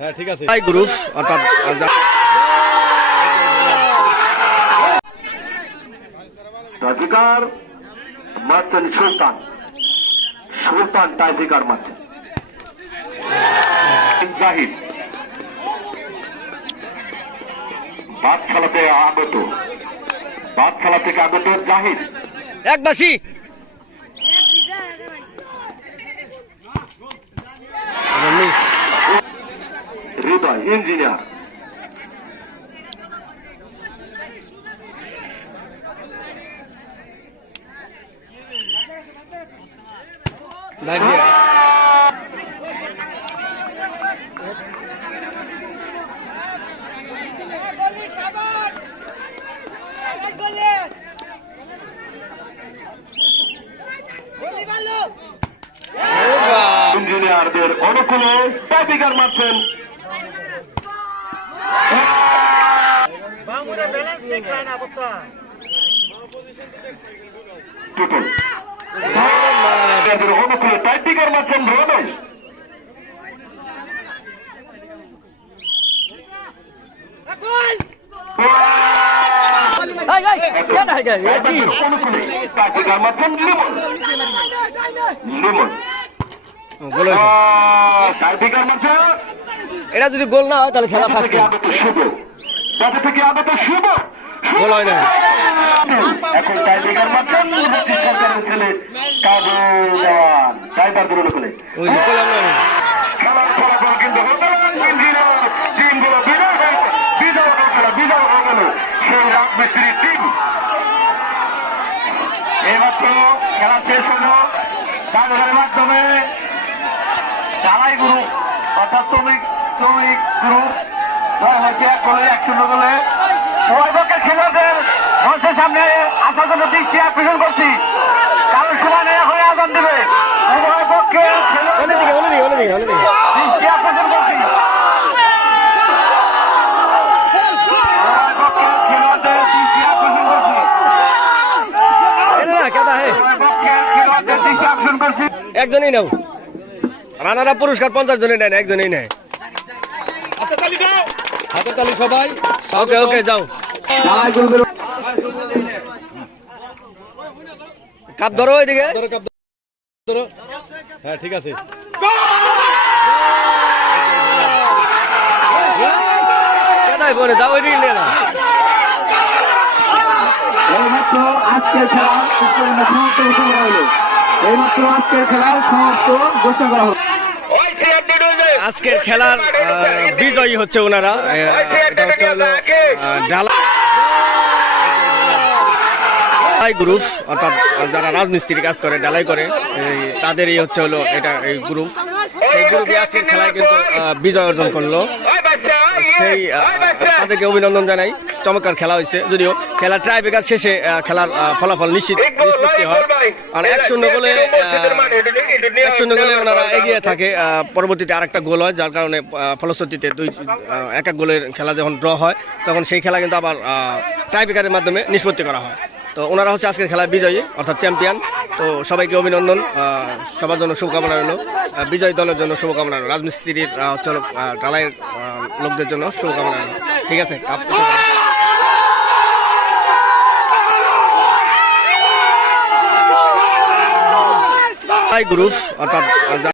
হ্যাঁ ঠিক আছে। গ্রুপ অর্থাৎ টাইব্রেকার মারছেন সুলতান। সুলতান টাইব্রেকার মারছেন জাহিদ। বাদশালা থেকে আগত জাহিদ একবাসী হৃদয় ইঞ্জিনিয়ার। ইঞ্জিনিয়ারদের অনুকূলে টাইব্রেকার মারছেন টুটুল। অনুকূলে টাইব্রেকার মারছেন রমেশ। টাইব্রেকার মারছেন লিমন। টাইব্রেকার মারছেন। এটা যদি গোল না হয় তাহলে খেলা থাকবে। থেকে আগত শুভ গোল হয় না। এখন টাইব্রেকার মারছেন সরকারের ছেলে কাজল দেওয়ান। টাইব্রেকার অনুকূলে খেলার ফলাফল কিন্তু টিমগুলো বিজয় হয়ে গেল সেই রাজমিস্ত্রির টিম। এইমাত্র খেলা শেষ হল কাগজের মাধ্যমে ঢালাই গ্রুপ অর্থাৎ শ্রমিক গ্রুপ জয় হয়েছে 1-0 গোলে। উভয় পক্ষের খেলোয়াড়দের মঞ্চের সামনে আসার জন্য দৃষ্টি আকর্ষণ করছি, কারণ সময় নেই, এখন আয়োজন দেবে। উভয় পক্ষের খেলোয়াড়দের দৃষ্টি আকর্ষণ করছি। একজনই নাও, রানারা পুরস্কার 50 জনে নেয়, একজনই নেয়। হাতে তালি সবাই। ওকে ওকে যাও। কাপ ধরো ওইদিকে। হ্যাঁ ঠিক আছে। যাও ওইদিকে নিয়ে না। এইমাত্র আজকের খেলা সমাপ্ত ঘোষণা হলো। এইমাত্র আজকের খেলার সমাপ্ত ঘোষণা করা হলো। আজকের খেলার বিজয়ী হচ্ছে ওনারা। এটা হচ্ছে হলো ঢালাই গ্রুপ অর্থাৎ যারা রাজমিস্ত্রি কাজ করে, ঢালাই করে, তাদেরই হচ্ছে হলো এটা এই গ্রুপ। সেই গ্রুপে আজকের খেলায় কিন্তু বিজয় অর্জন করলো। সেই তাদেরকে অভিনন্দন জানাই। চমৎকার খেলা হয়েছে, যদিও খেলার টাইব্রেকার শেষে খেলার ফলাফল নিষ্পত্তি হয়। আর 1-0 গোলে ওনারা এগিয়ে থাকে। পরবর্তীতে আরেকটা গোল হয়, যার কারণে ফলশ্রুতিতে 1-1 গোলের খেলা যখন ড্র হয় তখন সেই খেলা কিন্তু আবার টাইব্রেকারের মাধ্যমে নিষ্পত্তি করা হয়। তো ওনারা হচ্ছে আজকের খেলায় বিজয়ী অর্থাৎ চ্যাম্পিয়ন। তো সবাইকে অভিনন্দন, সবার জন্য শুভকামনা রইল। বিজয়ী দলের জন্য শুভকামনা রইল, রাজমিস্ত্রির ঢালাইয়ের লোকদের জন্য শুভকামনা রইল। ঠিক আছে। গ্রুপ অর্থাৎ